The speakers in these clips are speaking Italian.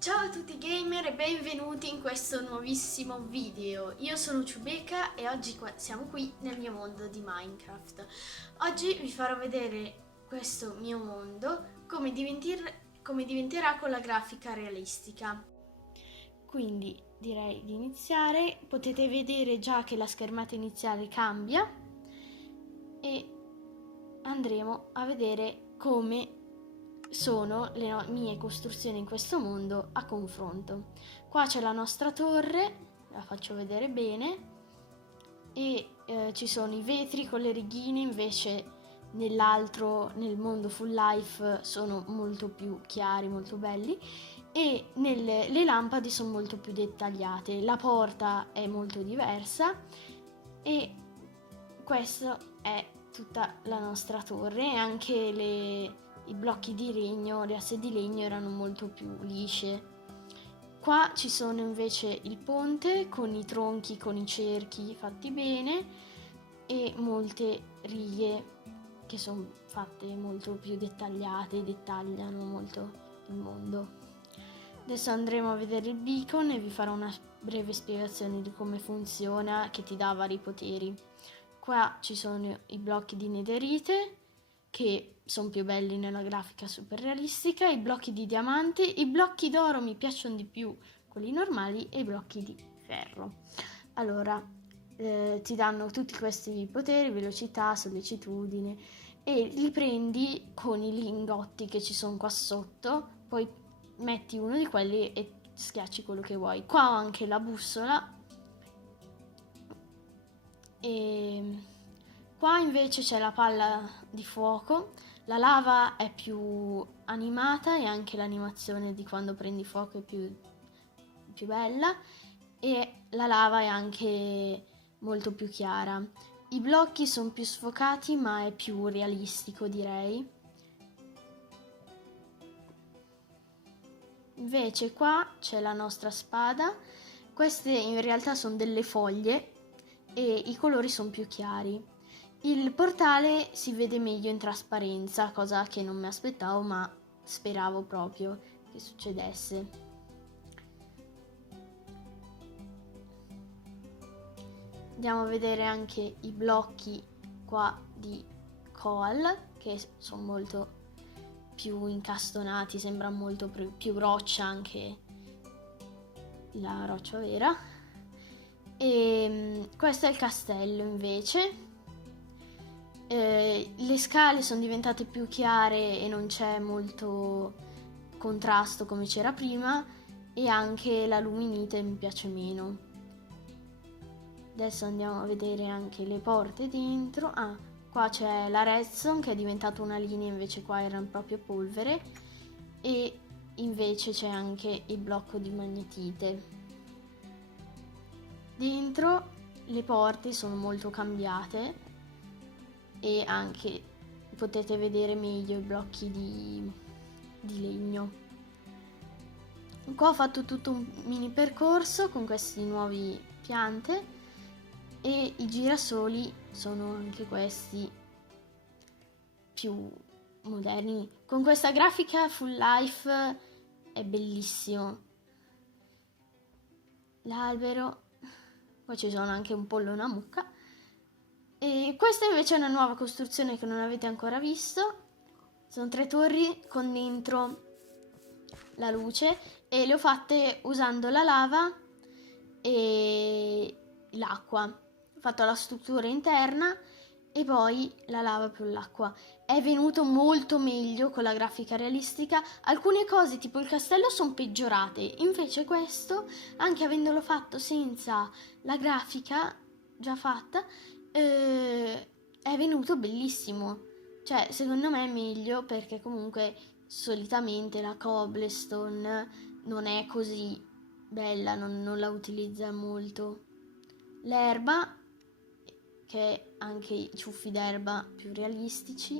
Ciao a tutti gamer e benvenuti in questo nuovissimo video. Io sono Ciubecca e oggi siamo qui nel mio mondo di Minecraft. Oggi vi farò vedere questo mio mondo, come diventerà con la grafica realistica. Quindi direi di iniziare. Potete vedere già che la schermata iniziale cambia e andremo a vedere come sono le mie costruzioni in questo mondo a confronto. Qua c'è la nostra torre, la faccio vedere bene, e ci sono i vetri con le righine, invece nel mondo full life sono molto più chiari, molto belli, e le lampade sono molto più dettagliate, la porta è molto diversa e questo è tutta la nostra torre, e anche i blocchi di legno, le asse di legno erano molto più lisce. Qua ci sono invece il ponte con i tronchi, con i cerchi fatti bene e molte righe che sono fatte molto più dettagliate, dettagliano molto il mondo. Adesso andremo a vedere il beacon e vi farò una breve spiegazione di come funziona, che ti dà vari poteri. Qua ci sono i blocchi di netherite, che sono più belli nella grafica super realistica, i blocchi di diamante, i blocchi d'oro mi piacciono di più, quelli normali, e i blocchi di ferro. Allora, ti danno tutti questi poteri, velocità, sollecitudine, e li prendi con i lingotti che ci sono qua sotto, poi metti uno di quelli e schiacci quello che vuoi. Qua ho anche la bussola. E qua invece c'è la palla di fuoco, la lava è più animata e anche l'animazione di quando prendi fuoco è più bella, e la lava è anche molto più chiara. I blocchi sono più sfocati ma è più realistico, direi. Invece qua c'è la nostra spada, queste in realtà sono delle foglie e i colori sono più chiari. Il portale si vede meglio in trasparenza, cosa che non mi aspettavo, ma speravo proprio che succedesse. Andiamo a vedere anche i blocchi qua di coal, che sono molto più incastonati, sembra molto più roccia anche la roccia vera. E questo è il castello invece. Le scale sono diventate più chiare e non c'è molto contrasto come c'era prima, e anche la luminite mi piace meno. Adesso andiamo a vedere anche le porte dentro. Qua c'è la redstone che è diventata una linea, invece qua era proprio polvere, e invece c'è anche il blocco di magnetite. Dentro le porte sono molto cambiate e anche potete vedere meglio i blocchi di legno. Qua ho fatto tutto un mini percorso con questi nuovi piante, e i girasoli sono anche questi più moderni. Con questa grafica full life è bellissimo. L'albero, poi ci sono anche un pollo e una mucca. E questa invece è una nuova costruzione che non avete ancora visto. Sono 3 torri con dentro la luce, e le ho fatte usando la lava e l'acqua. Ho fatto la struttura interna e poi la lava più l'acqua. È venuto molto meglio con la grafica realistica. Alcune cose tipo il castello sono peggiorate, invece questo, anche avendolo fatto senza la grafica già fatta, è venuto bellissimo. Cioè, secondo me è meglio, perché comunque solitamente la cobblestone non è così bella, non la utilizza molto. L'erba, che anche i ciuffi d'erba più realistici,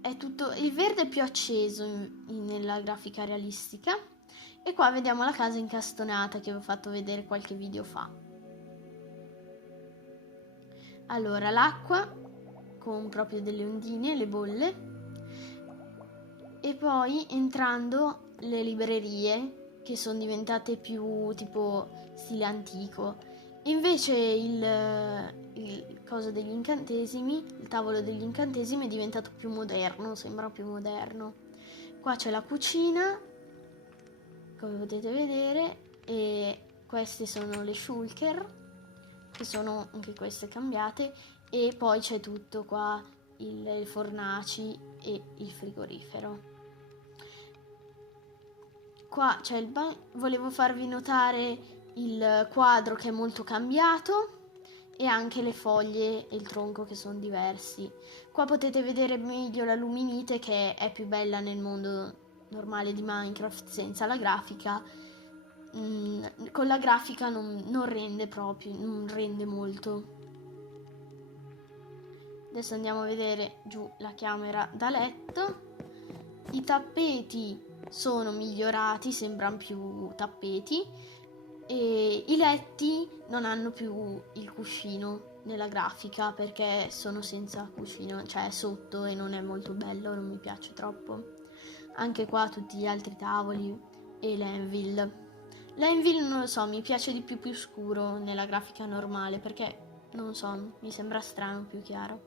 è tutto il verde più acceso nella grafica realistica. E qua vediamo la casa incastonata che vi ho fatto vedere qualche video fa. Allora, l'acqua con proprio delle ondine, le bolle, e poi entrando le librerie che sono diventate più tipo stile antico. Invece il coso degli incantesimi, il tavolo degli incantesimi è diventato più moderno, sembra più moderno. Qua c'è la cucina, come potete vedere, e queste sono le shulker, che sono anche queste cambiate, e poi c'è tutto qua, il fornaci e il frigorifero. Qua c'è il bagno. Volevo farvi notare il quadro che è molto cambiato e anche le foglie e il tronco che sono diversi. Qua potete vedere meglio la luminite, che è più bella nel mondo normale di Minecraft senza la grafica. Con la grafica non rende proprio, non rende molto. Adesso andiamo a vedere giù la camera da letto. I tappeti sono migliorati, sembrano più tappeti, e i letti non hanno più il cuscino nella grafica perché sono senza cuscino, cioè è sotto e non è molto bello, non mi piace troppo. Anche qua tutti gli altri tavoli e l'anvil. L'anvil non lo so, mi piace di più scuro nella grafica normale perché non so, mi sembra strano, più chiaro.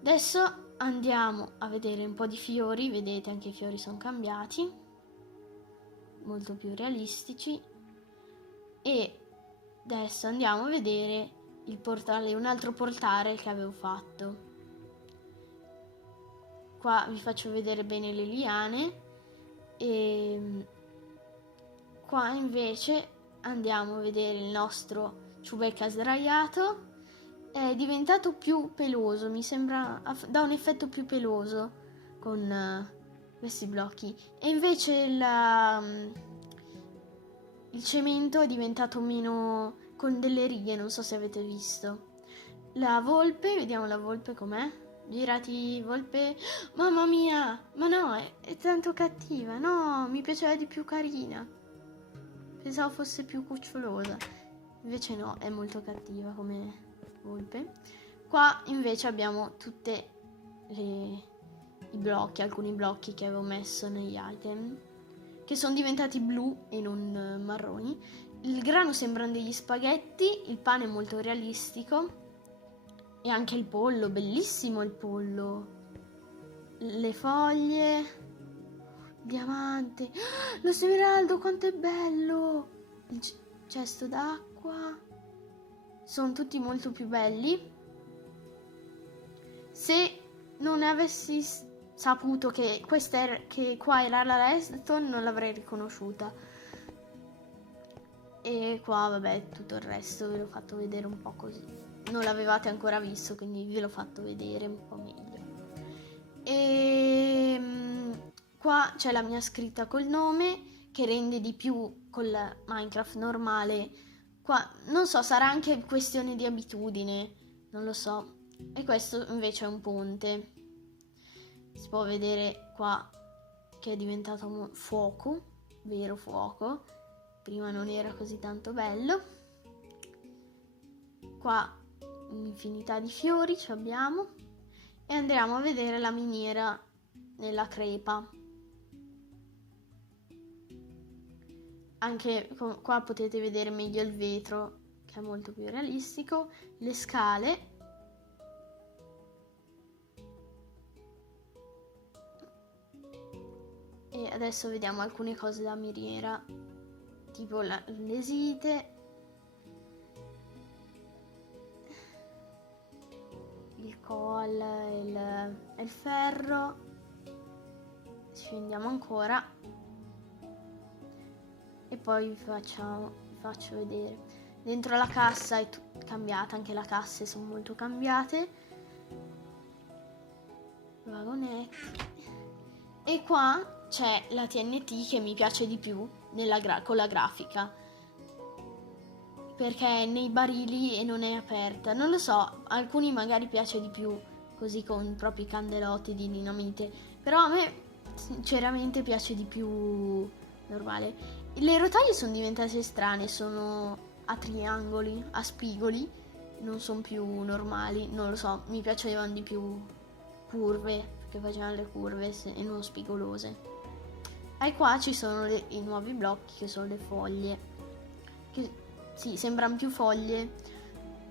Adesso andiamo a vedere un po' di fiori, vedete anche i fiori sono cambiati, molto più realistici. E adesso andiamo a vedere il portale, un altro portale che avevo fatto. Qua vi faccio vedere bene le liane e qua invece andiamo a vedere il nostro Chewbacca sdraiato. È diventato più peloso, mi sembra, dà un effetto più peloso con questi blocchi. E invece il cemento è diventato meno, con delle righe, non so se avete visto. La volpe, vediamo la volpe com'è. Girati, volpe. Mamma mia, ma no, è tanto cattiva. No, mi piaceva di più carina. Pensavo fosse più cucciolosa. Invece no, è molto cattiva come volpe. Qua invece abbiamo tutte i blocchi, alcuni blocchi che avevo messo negli item, che sono diventati blu e non marroni. Il grano sembrano degli spaghetti, il pane è molto realistico e anche il pollo, bellissimo il pollo. Le foglie, diamante, lo smeraldo, quanto è bello! Il cesto d'acqua, sono tutti molto più belli. Se non avessi saputo che che qua era la redstone, non l'avrei riconosciuta. E qua vabbè, tutto il resto ve l'ho fatto vedere un po' così. Non l'avevate ancora visto, quindi ve l'ho fatto vedere un po' meglio. E qua c'è la mia scritta col nome, che rende di più col Minecraft normale. Qua non so, sarà anche questione di abitudine, non lo so. E questo invece è un ponte. Si può vedere qua che è diventato fuoco, vero fuoco. Prima non era così tanto bello. Qua un'infinità di fiori ci abbiamo. E andremo a vedere la miniera nella crepa. Anche qua potete vedere meglio il vetro, che è molto più realistico. Le scale. E adesso vediamo alcune cose da miniera, tipo l'esite, il coal e il ferro. Scendiamo ancora e poi vi faccio vedere. Dentro la cassa è cambiata, anche le casse sono molto cambiate. Vagonetti. E qua c'è la TNT che mi piace di più con la grafica, perché è nei barili e non è aperta. Non lo so, alcuni magari piace di più così con propri candelotti di dinamite, però a me sinceramente piace di più normale. Le rotaie sono diventate strane, sono a triangoli, a spigoli, non sono più normali, non lo so, mi piacevano di più curve, perché facevano le curve e non spigolose. E qua ci sono i nuovi blocchi che sono le foglie. Che sì, sembrano più foglie.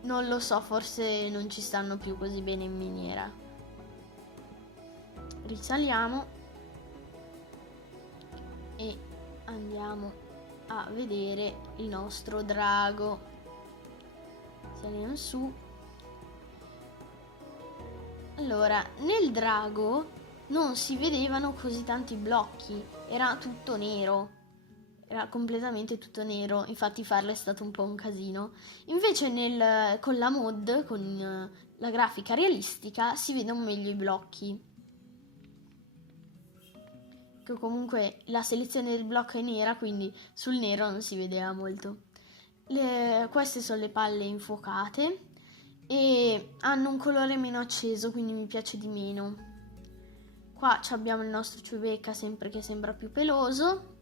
Non lo so, forse non ci stanno più così bene in miniera. Risaliamo e andiamo a vedere il nostro drago. Saliamo su. Allora, nel drago non si vedevano così tanti blocchi, era tutto nero, era completamente tutto nero, infatti farlo è stato un po' un casino. Invece con la mod, con la grafica realistica, si vedono meglio i blocchi. Che comunque la selezione del blocco è nera, quindi sul nero non si vedeva molto. Queste sono le palle infuocate e hanno un colore meno acceso, quindi mi piace di meno. Qua abbiamo il nostro Chewbacca sempre che sembra più peloso.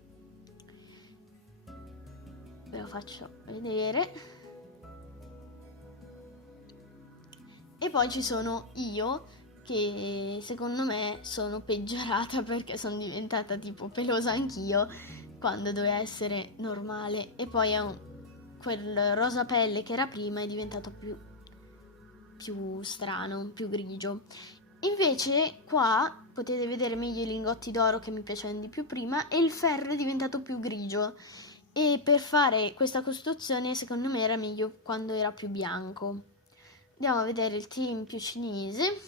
Ve lo faccio vedere. E poi ci sono io, che secondo me sono peggiorata perché sono diventata tipo pelosa anch'io quando doveva essere normale. E poi quel rosa pelle che era prima è diventato più strano, più grigio. Invece qua potete vedere meglio i lingotti d'oro che mi piacevano di più prima e il ferro è diventato più grigio. E per fare questa costruzione secondo me era meglio quando era più bianco. Andiamo a vedere il tempio cinese.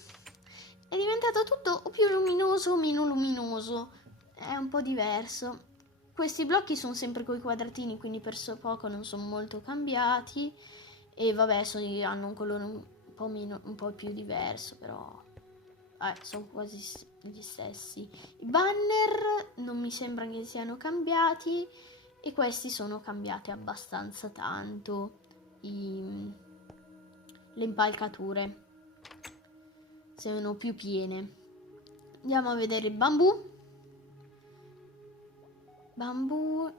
È diventato tutto o più luminoso o meno luminoso. È un po' diverso. Questi blocchi sono sempre coi quadratini, quindi per poco non sono molto cambiati. E vabbè, hanno un colore un po' più diverso, però sono quasi gli stessi. I banner non mi sembra che siano cambiati e questi sono cambiati abbastanza tanto. Le impalcature sono più piene. Andiamo a vedere il bambù. Bambù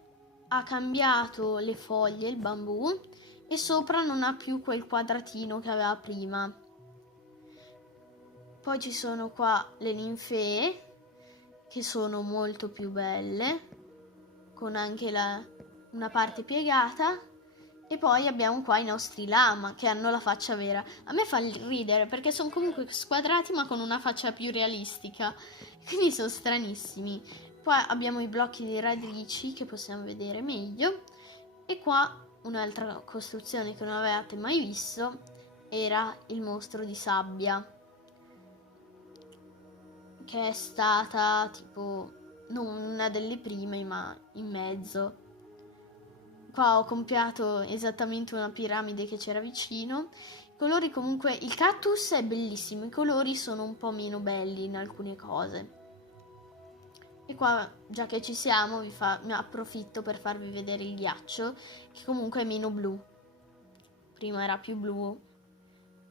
ha cambiato le foglie, il bambù, e sopra non ha più quel quadratino che aveva prima. Poi ci sono qua le ninfee, che sono molto più belle, con anche una parte piegata. E poi abbiamo qua i nostri lama, che hanno la faccia vera. A me fa ridere, perché sono comunque squadrati, ma con una faccia più realistica. Quindi sono stranissimi. Qua abbiamo i blocchi di radici, che possiamo vedere meglio. E qua un'altra costruzione che non avevate mai visto era il mostro di sabbia, che è stata tipo non una delle prime, ma in mezzo. Qua ho compiato esattamente una piramide che c'era vicino. I colori comunque, il cactus è bellissimo, i colori sono un po' meno belli in alcune cose. E qua, già che ci siamo, mi approfitto per farvi vedere il ghiaccio, che comunque è meno blu. Prima era più blu.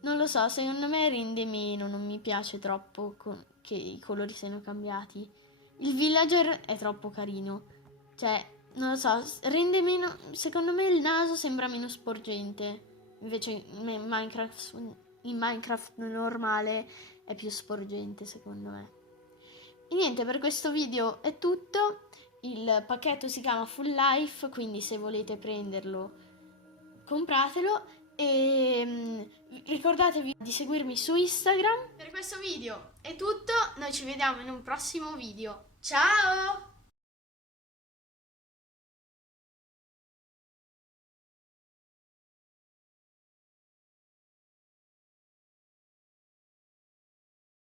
Non lo so, secondo me rende meno, non mi piace troppo che i colori siano cambiati. Il villager è troppo carino. Cioè, non lo so, rende meno. Secondo me il naso sembra meno sporgente. Invece in Minecraft normale è più sporgente, secondo me. E niente, per questo video è tutto. Il pacchetto si chiama Full Life, quindi se volete prenderlo, compratelo. E ricordatevi di seguirmi su Instagram. Per questo video è tutto. Noi ci vediamo in un prossimo video. Ciao!